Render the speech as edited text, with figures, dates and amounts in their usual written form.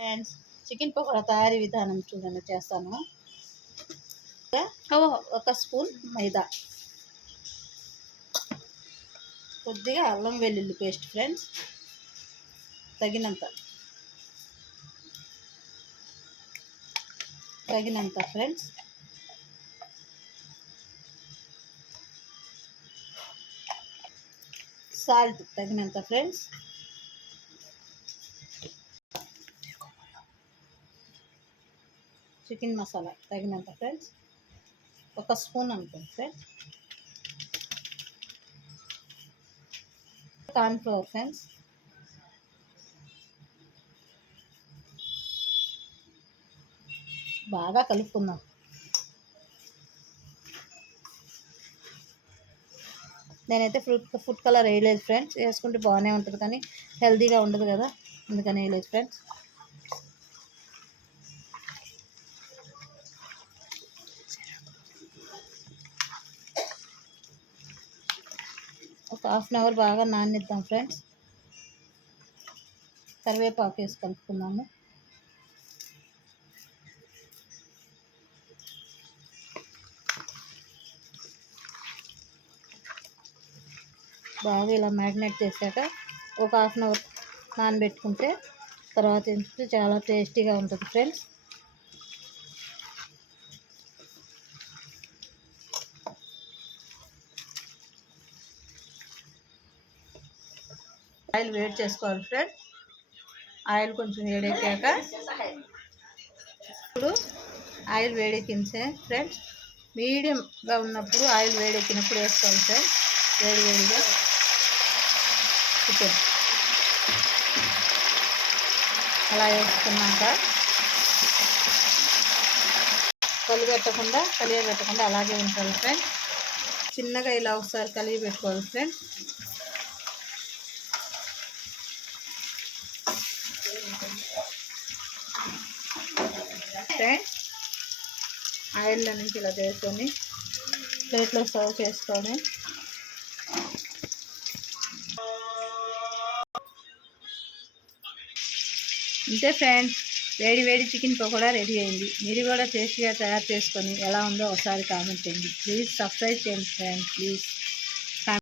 Friends chicken pakoda తయారీ విధానం చూడండి చేస్తాను. ఒక స్పూన్ మైదా, కొద్దిగా అల్లం వెల్లుల్లి పేస్ట్ ఫ్రెండ్స్, తగినంత ఫ్రెండ్స్, సాల్ట్ తగినంత ఫ్రెండ్స్, చికెన్ మసాలా తగినంత ఫ్రెండ్స్, ఒక స్పూన్ అనుకోండి ఫ్రెండ్స్, కార్న్ఫ్లవర్ ఫ్రెండ్స్, బాగా కలుపుకుందాం. నేనైతే ఫుడ్ కలర్ వేయలేదు ఫ్రెండ్స్, వేసుకుంటే బాగానే ఉంటుంది కానీ హెల్తీగా ఉండదు కదా, అందుకని వేయలేదు ఫ్రెండ్స్. ఒక హాఫ్ అన్ అవర్ బాగా నాననిద్దాం ఫ్రెండ్స్. కరివేపాకు వేసి కలుపుకుందాము. బాగా ఇలా మ్యారినేట్ చేశాక ఒక హాఫ్ అన్ అవర్ నానబెట్టుకుంటే తర్వాత తింటే చాలా టేస్టీగా ఉంటుంది ఫ్రెండ్స్. ఆయిల్ వేడి చేసుకోవాలి ఫ్రెండ్స్. ఆయిల్ కొంచెం వేడెక్కాక ఇప్పుడు ఆయిల్ వేడెక్కించే ఫ్రెండ్స్, మీడియంగా ఉన్నప్పుడు ఆయిల్ వేడెక్కినప్పుడు వేసుకోవాలి ఫ్రెండ్స్. వేడిగా చికెన్ అలా వేసుకున్నాక కలియబెట్టకుండా అలాగే ఉంచాలి ఫ్రెండ్స్. చిన్నగా ఇలా ఒకసారి కలిగి పెట్టుకోవాలి ఫ్రెండ్స్. ఆయిల్లో నుంచి ఇలా చేసుకొని ప్లేట్లో సర్వ్ చేసుకొని అంతే ఫ్రెండ్స్, వేడి చికెన్ పకోడా రెడీ అయింది. మీరు కూడా టేస్టీగా తయారు చేసుకొని ఎలా ఉందో ఒకసారి కామెంట్ చేయండి. ప్లీజ్ సబ్స్క్రైబ్ చేయండి ఫ్రెండ్స్, ప్లీజ్.